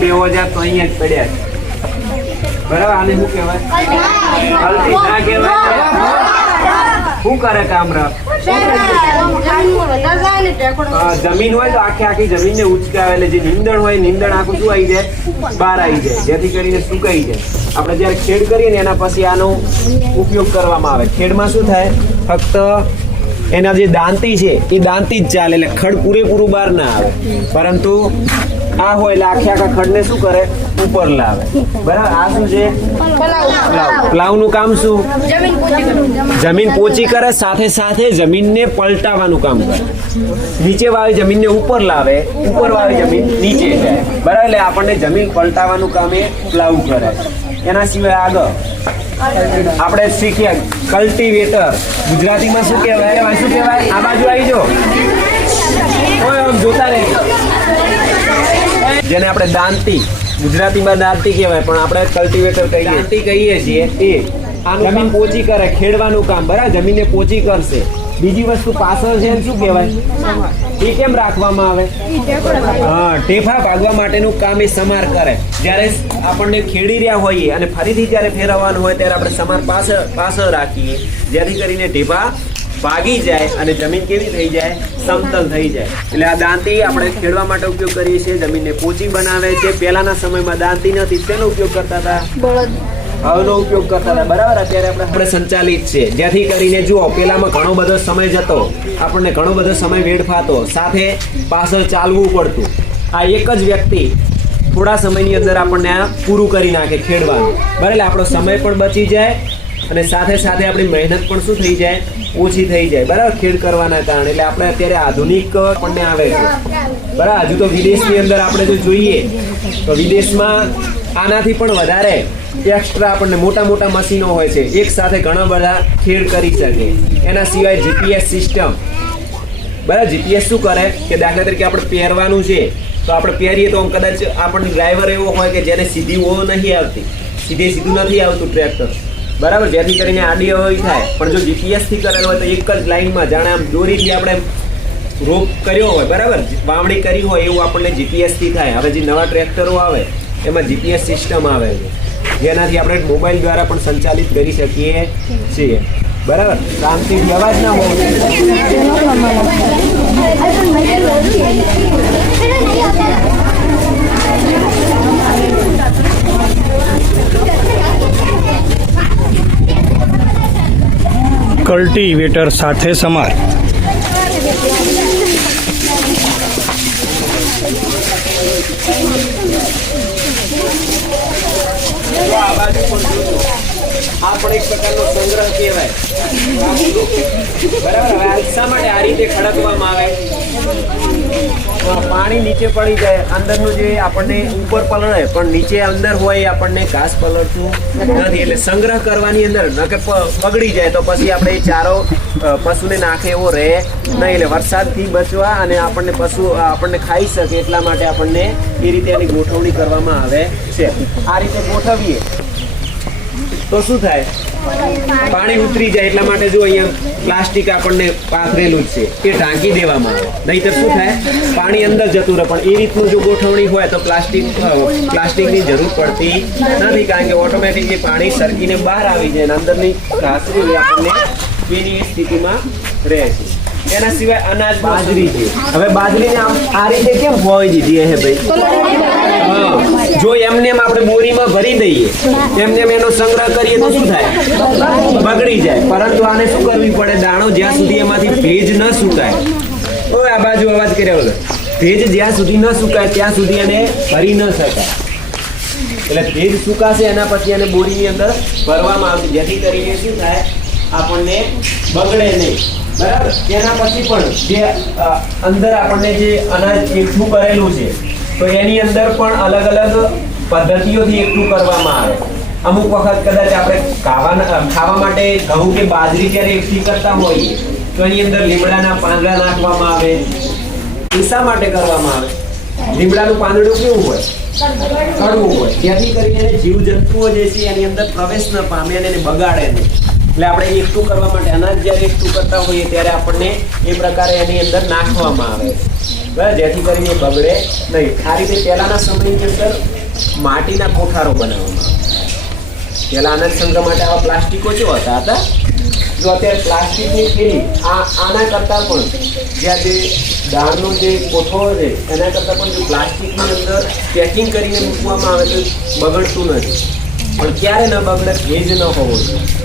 બે ઓજાર તો અહીંયા જ પડ્યા બરાબર? આને શું કહેવાય? શું કરે કામરા અ, જમીન હોય તો આખી આખી જમીનને ઉચકાવે એટલે જે નીંદણ હોય નીંદણ આખું શું આવી જાય? બહાર આવી જાય. જેથી કરીને સુકાઈ જાય. આપણે જયારે ખેડ કરીએ ને એના પછી આનો ઉપયોગ કરવામાં આવે. ખેડમાં શું થાય? ફક્ત એના જે દાંતી છે એ દાંતી જ ચાલે એટલે ખડ પૂરેપૂરું બહાર ના આવે. પરંતુ આ હોય એટલે આખે આખા ખડને શું કરે? ઉપર લાવે. બરાબર? આ શું છે? પ્લાવ. પ્લાવનું કામ શું? જમીન પોચી કરે. સાથે સાથે જમીનને પલટાવાનું કામ કરે. નીચે વાળી જમીનને ઉપર લાવે ઉપર વાવી જમીન નીચે જાય. બરાબર? એટલે આપણને જમીન પલટાવવાનું કામ એ પ્લાવ કરે. એના સિવાય આગળ. આપણે શીખ્યા કલ્ટિવેટર ગુજરાતીમાં શું કહેવાય? શું કહેવાય? આ બાજુ આવી જો જોતા રહેજો જેને આપણે દાંતી ગુજરાતીમાં દાંતી કહેવાય પણ આપણે કલ્ટિવેટર કહીએ. દાંતી કહીએ છીએ. એ. આ જમીન પોચી કરે ખેડવાનું કામ. બરાબર જમીનને પોચી કરશે. બીજી વસ્તુ પાછળ છે શું કહેવાય? એ કેમ રાખવામાં આવે? હા ટેફા ભાગવા માટેનું કામ એ સમાર કરે. જ્યારે આપણને ખેડી રહ્યા હોઈએ અને ફરીથી જ્યારે ફેરવવાનું હોય ત્યારે આપણે સમાર પાછળ પાછળ રાખીએ. જેથી કરીને ટેફા ભાગી જાય અને જમીન કેવી થઈ જાય? સમતલ થઈ જાય. એટલે આ દાંતી આપણે ખેડવા માટે ઉપયોગ કરીએ છીએ. જમીનને પોચી બનાવે છે. પહેલાના સમયમાં દાંતી નથી. તેનો ઉપયોગ કરતા હતા? હળનો ઉપયોગ કરતા હતા. બરાબર? અત્યારે આપણે આપણે સંચાલિત છે. જેથી કરીને જુઓ, પેલામાં ઘણો બધો સમય જતો. આપણને ઘણો બધો સમય વેડફાતો. સાથે પાછળ ચાલવું પડતું. આ એક જ વ્યક્તિ થોડા સમયની અંદર આપણને આ પૂરું કરી નાખે ખેડવાનું. બરાબર? આપણો સમય પણ બચી જાય અને સાથે સાથે આપણી મહેનત પણ શું થઈ જાય? ઓછી થઈ જાય. બરાબર? ખેડ કરવાના કારણે. એટલે આપણે અત્યારે આધુનિક આપણને આવે છે. બરાબર? હજુ તો વિદેશની અંદર આપણે જો જોઈએ, તો વિદેશમાં આનાથી પણ વધારે એક્સ્ટ્રા આપણને મોટા મોટા મશીનો હોય છે. એક સાથે ઘણા બધા ખેડ કરી શકે. એના સિવાય જીપીએસ સિસ્ટમ બરાબર જીપીએસ શું કરે? કે દાખલા તરીકે આપણે પહેરવાનું છે, તો આપણે પહેરીએ તો કદાચ આપણને ડ્રાઈવર એવો હોય કે જેને સીધી ઓ નથી આવતી. સીધે સીધું નથી આવતું ટ્રેક્ટર બરાબર, જેથી કરીને આડી અવળી થાય. પણ જો જીપીએસથી કરેલો હોય તો એક જ લાઇનમાં જાણે આમ દોરીથી આપણે રોપ કર્યો હોય. બરાબર, વાવણી કરી હોય એવું આપણને જીપીએસથી થાય. હવે જે નવા ટ્રેક્ટરો આવે એમાં જીપીએસ સિસ્ટમ આવે છે. જેનાથી આપણે મોબાઈલ દ્વારા પણ સંચાલિત કરી શકીએ છીએ. બરાબર? શાંતિ અવાજ ના કલ્ટિવેટર સાથે સમાર. આ પણ એક પ્રકારનો સંગ્રહ કહેવાય. બરાબર, હવે આ માટે આ રીતે ખડકવામાં આવે? પાણી નીચે પડી જાય, અંદરનું જે આપણને ઉપર પલળે, પણ નીચે અંદર હોય આપણને ઘાસ પલળતું નથી. એટલે સંગ્રહ કરવાની અંદર નકે બગડી જાય તો પછી આપણે ચારો પશુને નાખે એવો રહે નહીં. એટલે વરસાદથી બચવા અને આપણને પશુ આપણને ખાઈ શકે એટલા માટે આપણને એ રીતે એની ગોઠવણી કરવામાં આવે છે. આ રીતે ગોઠવીએ. તો શું થાય? પાણી ઉતરી જાય એટલા માટે જો અહીંયા પ્લાસ્ટિક આપણને પાથરેલું જ છે એ ઢાંકી દેવામાં આવે. નહીતર શું થાય? પાણી અંદર જતું રહે. પણ એ રીતનું જો ગોઠવણી હોય તો પ્લાસ્ટિક પ્લાસ્ટિકની જરૂર પડતી નથી. કારણ કે ઓટોમેટિક એ પાણી સરકીને બહાર આવી જાય અને અંદરની ઘાસરી આપણને પીની એ સ્થિતિમાં રહે છે. એના સિવાય અનાજ બાજરી છે. હવે બાજરીને આમ આ રીતે કેમ હોય દીધી હે ભાઈ? હા. જો એમને એમ આપણે બોરીમાં ભરી દઈએ, એમને એમ એનો સંગ્રહ કરીએ તો શું થાય? બગડી જાય. પરંતુ આને શું કરવી પડે? દાણો જ્યાં સુધી એમાંથી ભેજ ન સુકાય. તો આ બાજુ અવાજ કર્યા વગર. ભેજ જ્યાં સુધી ન સુકાય, ત્યાં સુધી એને ભરી ન શકાય. એટલે ભેજ સુકાશે, એના પછી એને બોરીની અંદર ભરવામાં આવશે. જેથી કરીને શું થાય? આપણને બગડે નહીં. બરાબર? તેના પછી પણ જે અંદર આપણને જે અનાજ એકઠું કરેલું છે તો એની અંદર પણ અલગ અલગ પદ્ધતિઓથી એકઠું કરવામાં આવે. અમુક વખત કદાચ આપણે ખાવાના ખાવા માટે ઘઉં કે બાજરી જ્યારે એકઠી કરતા હોઈએ તો એની અંદર લીમડાના પાંદડા નાખવામાં આવે. એ શા માટે કરવામાં આવે? લીમડાનું પાંદડું કેવું હોય? કડવું હોય. જેથી કરીને જીવ જીવજંતુઓ જે છે એની અંદર પ્રવેશ ન પામે અને એને બગાડે નહીં. એટલે આપણે એકઠું કરવા માટે અનાજ જ્યારે એકઠું કરતા હોઈએ ત્યારે આપણને એ પ્રકારે એની અંદર નાખવામાં આવે બરાબર? જેથી કરીને બગડે નહીં. આ રીતે પહેલાના સમયની અંદર માટીના કોઠારો બનાવવામાં આવે પહેલા અનાજ સંગ્રહ માટે આવા પ્લાસ્ટિકો જો હતા હતા? જો અત્યારે પ્લાસ્ટિકની થેલી આ, આના કરતાં પણ જ્યાં જે દાળનો જે કોઠો છે, એના કરતાં પણ જો પ્લાસ્ટિકની અંદર પેકિંગ કરીને મૂકવામાં આવે તો બગડતું નથી. પણ ક્યારે ન બગડે ભેજ ન હોવો જોઈએ.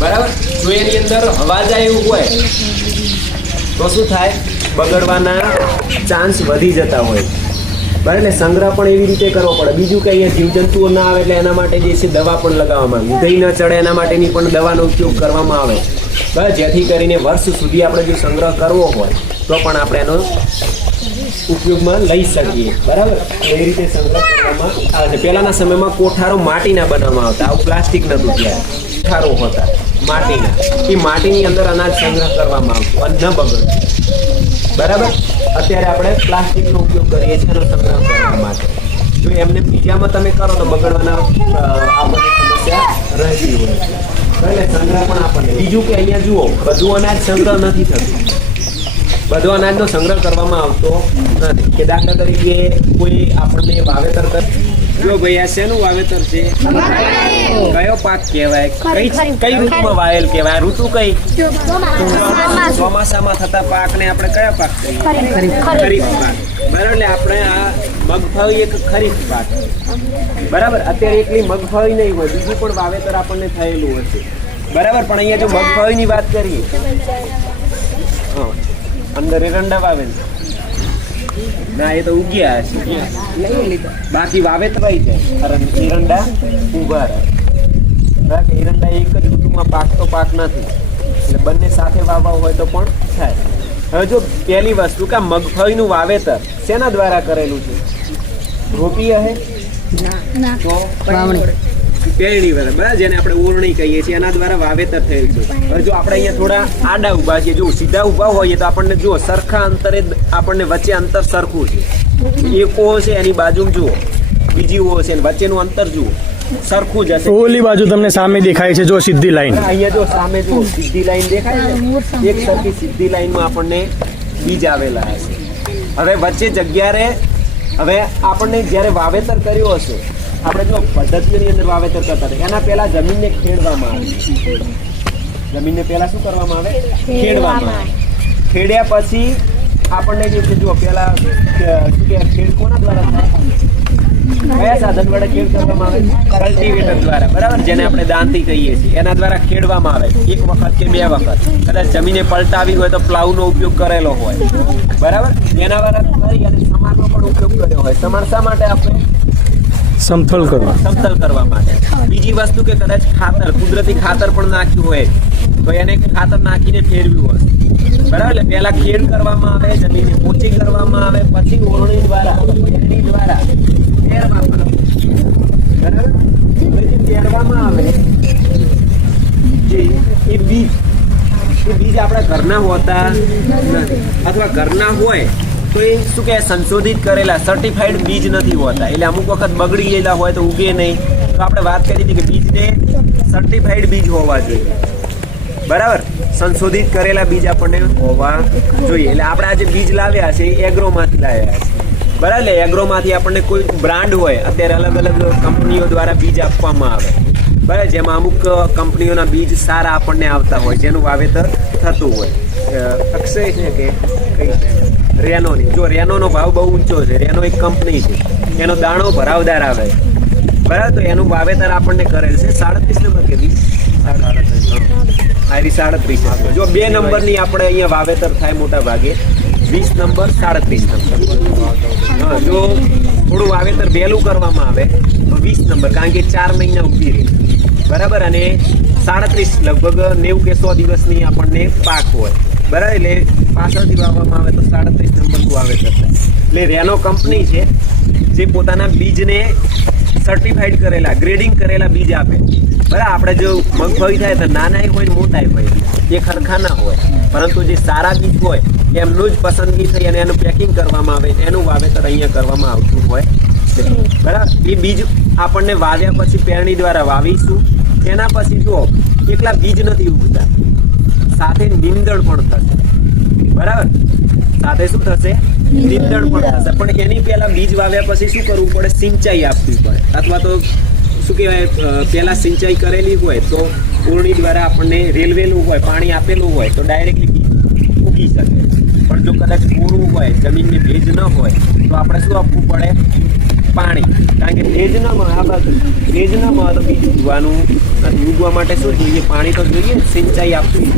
બરાબર? જો એની અંદર હવા જાય એવું હોય, તો શું થાય? બગડવાના ચાન્સ વધી જતા હોય. બરાબર? એટલે સંગ્રહ પણ એવી રીતે કરવો પડે. બીજું કંઈ અહીંયા જીવજંતુઓ ના આવે એટલે એના માટે જે છે દવા પણ લગાવવામાં આવે. ઉધઈ ન ચડે એના માટેની પણ દવાનો ઉપયોગ કરવામાં આવે. બરાબર? જેથી કરીને વર્ષ સુધી આપણે જો સંગ્રહ કરવો હોય, તો પણ આપણે એનો ઉપયોગમાં લઈ શકીએ. બરાબર? એ રીતે સંગ્રહ કરવામાં આવે છે. પહેલાંના સમયમાં કોઠારો માટીના બનાવવામાં આવતા. આવું પ્લાસ્ટિક નહોતું ત્યારે કોઠારો હતા. માટીના. એ માટીની અંદર અનાજ સંગ્રહ કરવામાં આવતું અને ન બગડતું બરાબર? અત્યારે આપણે પ્લાસ્ટિકનો ઉપયોગ કરીએ છીએ એનો સંગ્રહ કરવા માટે. જો એમને બીજામાં તમે કરો તો બગડવાના આપણને સમસ્યા રહેતી હોય છે. સંગ્રહ પણ આપણને. બીજું કે અહીંયા જુઓ, બધું અનાજ સંગ્રહ નથી થતું. બધો અનાજનો સંગ્રહ કરવામાં આવતો નથી. કે દાખલા તરીકે કોઈ આપણને વાવેતર કર જો ભાઈ આ શેનું વાવેતર છે? કયો પાક કહેવાય? કઈ કઈ ઋતુમાં વાવેલ કહેવાય? ઋતુ કઈ? ચોમાસામાં થતા પાકને આપણે કયા પાક કહીએ? ખરીફ પાક. બરાબર એટલે આપણે આ મગફળી એક ખરીફ પાક. બરાબર અત્યારે એકલી મગફળી નહીં હોય બીજું પણ વાવેતર આપણને થયેલું હશે. બરાબર પણ અહીંયા જો મગફળીની વાત કરીએ. હા અંદર એરંડા વાવેલ. ના એ તો ઉગ્યા હશે. બાકી વાવેતર કારણ એરંડા ઊભા રહે. એરંડા એક જ ઋતુમાં પાકતો પાક નથી. એટલે બંને સાથે વાવવા હોય તો પણ થાય. હવે જો પહેલી વસ્તુ કે મગફળીનું વાવેતર શેના દ્વારા કરેલું છે? રોપી હે? તો? પેરણી બરાબર? જેને આપણે ઓરણી કહીએ છીએ એના દ્વારા વાવેતર થયેલ છે. હવે જો આપણે અહીંયા થોડા આડા ઊભા છીએ જો સીધા ઊભા હોઈએ તો આપણને જો સરખા અંતરે આપણને વચ્ચે અંતર સરખું છે. એક ઓહો છે એની બાજુમાં જુઓ. બીજી ઓહો છે વચ્ચેનું અંતર જુઓ. સરખું જ હશે. ઓલી બાજુ તમને સામે દેખાય છે જો સીધી લાઈન. અહીંયા જો સામે જો સીધી લાઈન દેખાય છે એક સરખી સીધી લાઈનમાં આપણને બીજ આવેલા હશે. હવે વચ્ચે જગ્યારે હવે આપણને જ્યારે વાવેતર કર્યું હશે આપણે જો પદ્ધતિઓની અંદર વાવેતર કરતા હતા એના પહેલા જમીનને ખેડવામાં આવે જમીનને પહેલા શું કરવામાં આવે? ખેડવામાં આવે. ખેડ્યા પછી આપણને જે છે જો પહેલા શું કે ખેડ કોના દ્વારા કયા સાધન વડે ખેડ કરવામાં આવે? કલ્ટિવેટર દ્વારા બરાબર? જેને આપણે દાંતી કહીએ છીએ. એના દ્વારા ખેડવામાં આવે એક વખત કે બે વખત. કદાચ જમીને પલટાવી હોય તો પ્લાવનો ઉપયોગ કરેલો હોય. બરાબર? એના દ્વારા કરી અને સમારનો પણ ઉપયોગ કર્યો હોય. સમાર શા માટે આપણે સમથલ કરવા. સમતલ કરવા માટે. બીજી વસ્તુ કે કદાચ ખાતર, કુદરતી ખાતર પણ નાખ્યું હોય. તો એને ખાતર નાખીને ફેરવ્યું હોય. બરાબર? એટલે પહેલા ખેડ કરવામાં આવે, જમીનને પોચી કરવામાં આવે, પછી ઓરણી દ્વારા ઓરણી દ્વારા ફેરવામાં આવે. બરાબર? ફેરવામાં આવે. એ બીજ એ બીજ આપણા ઘરના હોતા અથવા ઘરના હોય તો એ શું કે સંશોધિત કરેલા સર્ટિફાઈડ બીજ નથી હોતા. એટલે અમુક વખત બગડી ગયેલા હોય તો ઉગે નહીં. તો આપણે વાત કરી હતી કે બીજને સર્ટિફાઈડ બીજ હોવા જોઈએ. બરાબર? સંશોધિત કરેલા બીજ આપણને હોવા જોઈએ. એટલે આપણે આજે બીજ લાવ્યા છે, એ એગ્રોમાંથી લાવ્યા છે. બરાબર? એગ્રોમાંથી આપણને કોઈ બ્રાન્ડ હોય, અત્યારે અલગ અલગ કંપનીઓ દ્વારા બીજ આપવામાં આવે. બરાબર? જેમાં અમુક કંપનીઓના બીજ સારા આપણને આવતા હોય, જેનું વાવેતર થતું હોય. અક્ષય છે કે કઈ રેનોની. જો રેનોનો ભાવ બહુ ઊંચો છે, રેનો એક કંપની છે, એનો દાણો ભરાવદાર આવે. બરાબર? તો એનું વાવેતર આપણને કરેલ છે સાડત્રીસ નંબર કે વીસ? આરી સાડત્રીસ જો બે નંબરની આપણે અહીંયા વાવેતર થાય મોટા ભાગે, વીસ નંબર, સાડત્રીસ નંબર. જો થોડું વાવેતર વહેલું કરવામાં આવે, તો વીસ નંબર, કારણ કે ચાર મહિના ઊભી રહે. બરાબર? અને સાડત્રીસ, લગભગ નેવું કે સો દિવસની આપણને પાક હોય. બરાબર? એટલે પાછળથી વાવવામાં આવે તો સાડત્રીસ નંબરનું વાવેતર થાય એટલે રેનો કંપની છે જે પોતાના બીજને સર્ટિફાઈડ કરેલા ગ્રેડિંગ કરેલા બીજ આપે. બરાબર આપણે જો મગફળી થાય તો નાના હોય ને મોટા હોય. એ ખરખા ના હોય. પરંતુ જે સારા બીજ હોય, એમનું જ પસંદગી થઈ અને એનું પેકિંગ કરવામાં આવે એનું વાવેતર અહીંયા કરવામાં આવતું હોય. બરાબર? એ બીજ આપણને વાવ્યા પછી પેરણી દ્વારા વાવીશું. તેના પછી જુઓ, એકલા બીજ નથી ઉગતા. સાથે નીંદણ પણ થશે. બરાબર? સાથે શું થશે? નીંદણ પણ થશે. પણ એની પહેલા બીજ વાવ્યા પછી શું કરવું પડે? સિંચાઈ આપવી પડે. અથવા તો શું કહેવાય પહેલા સિંચાઈ કરેલી હોય તો પૂર્ણી દ્વારા આપણને રેલવેલું હોય, પાણી આપેલું હોય, તો ડાયરેક્ટલી બીજ ઉગી શકે. પણ જો કદાચ પૂરું હોય, જમીનની ભેજ ન હોય, તો આપણે શું આપવું પડે? પાણી. કારણ કે ભેજ ન મળે, આ ભેજ ન મળે તો બીજ ઉગવાનું ઉગવા માટે શું જોઈએ? પાણી તો જોઈએ સિંચાઈ આપવી.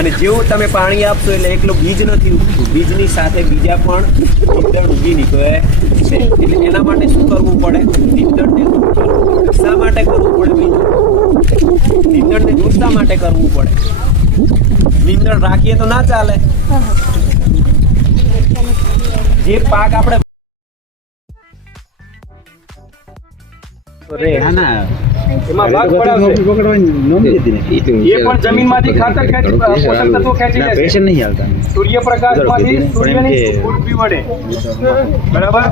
અને જેવું તમે પાણી આપશો એટલે એકલો બીજ નથી ઉગતું. બીજની સાથે બીજા પણ ઈંધણ ઉગી નીકળે. છે એટલે એના માટે શું કરવું પડે? ઈંધણને. શા માટે કરવું પડે દૂર શા માટે કરવું પડે? ઈંધણ રાખીએ તો ના ચાલે. જે પાક આપણે રે હા ના. એમાં ભાગ પડાવશે. એ એ પણ જમીનમાંથી ખાતર ખેંચી પોષક તત્વો ખેંચી લે પ્રેશર નહીં હાલતા. સૂર્યપ્રકાશમાંથી સૂર્યની એમ વડે બરાબર?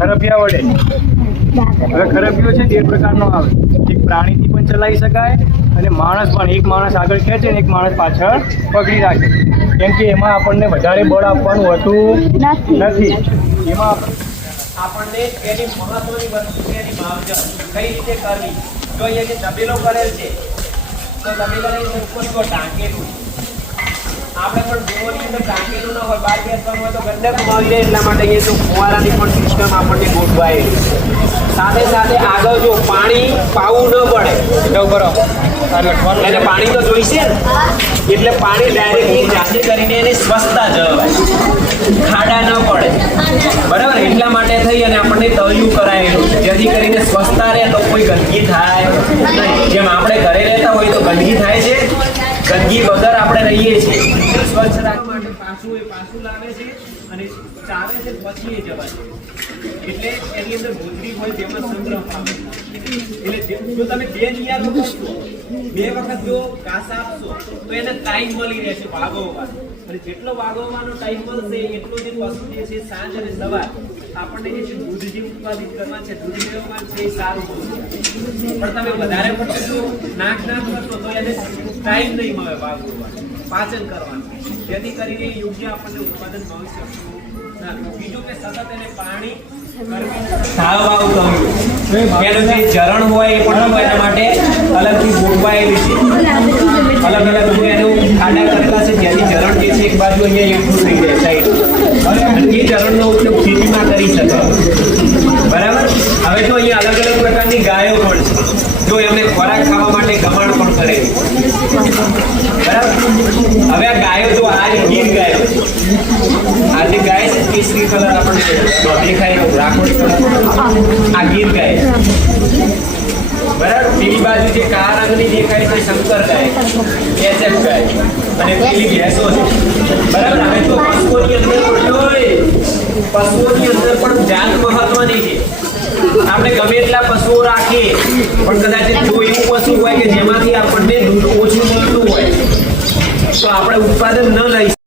ખરપિયા વડે. હવે ખરપિયો છે બે પ્રકારનો આવે. એક પ્રાણીથી પણ ચલાવી શકાય અને માણસ પણ એક માણસ આગળ ખેંચે ને એક માણસ પાછળ પકડી રાખે. કેમ કે એમાં આપણને વધારે બળ આપવાનું હતું નથી. એમાં આપણને એની મહત્વની વસ્તુ છે એની માવજત કઈ રીતે કરવી? જો અહીંયા જે તબેલો કરેલ છે તો તબેલાની અંદર જો ટાંકેલું આપણે પણ ડોરની અંદર ટાંકેલું ન હોય બહાર બેસવાનું હોય તો ગંદક મળી રહે એટલા માટે અહીંયા જો ફુવારાની પણ સિસ્ટમ આપણને ગોઠવાયેલી સાથે સાથે આગળ જો પાણી પાવું ન પડે એને પાણી તો જોઈશે ને? એટલે પાણી ડાયરેક્ટલી જાતે કરીને એની સ્વચ્છતા જળવાય. ખાડા ન પડે. બરાબર? એટલા આપણને તળિયું કરાયેલું છે. જેથી કરીને સ્વચ્છતા રહે તો કોઈ ગંદકી થાય જેમ આપણે ઘરે રહેતા હોય તો ગંદકી થાય છે. ગંદકી વગર આપણે રહીએ છીએ. સ્વચ્છ રાખવા માટે પાછું એ પાછું લાવે છે. અને ચાવે છે પછી એ જવા દે એટલે એની અંદર ભૂતરી હોય તેમાં સંગ્રહ પામે એટલે જો તમે બે નિયારો કરશો બે વખત જો ઘાસ આપશો, તો એને ટાઈમ મળી રહેશે વાગવવાનો અને જેટલો વાગવવાનો ટાઈમ મળશે, એટલો જે પશુ જે છે, સાંજ અને સવાર, આપણને જે દૂધ જે ઉત્પાદિત કરવા છે, દૂધ મેળવવાનું છે, એ સારું પણ તમે વધારે પડતું નાક નાક કરશો, તો એને ટાઈમ નહીં મળે વાગવવાનો પાચન કરવાનું. જેથી કરીને યોગ્ય આપણને ઉત્પાદન નથી બીજું કે સતત એને પાણી એનું જે ચરણ હોય એ પણ એના માટે અલગથી ગોઠવાયેલી છે. અલગ અલગ એનું ખાડા કરેલા છે જેથી ચરણ જે છે એક બાજુ અહીંયા એકઠું થઈ જાય સાઈડ. અને એ ચરણનો ઉપયોગ ખેતીમાં કરી શકાય બરાબર હવે જો અહીંયા અલગ અલગ પ્રકારની ગાયો પણ છે જો એમને ખોરાક ખાવા માટે ગમાણ પણ કરેલી બરાબર હવે આ ગાયો જો આ જે ગીર ગાયો છે આ જે ગાય છે કેસરી પશુઓની અંદર પશુઓની અંદર પણ જાત મહત્વની છે. આપણે ગમે એટલા પશુઓ રાખીએ, પણ કદાચ જો એવું પશુ હોય કે જેમાંથી આપણને દૂધ ઓછું મળતું હોય, તો આપણે ઉત્પાદન ન લઈ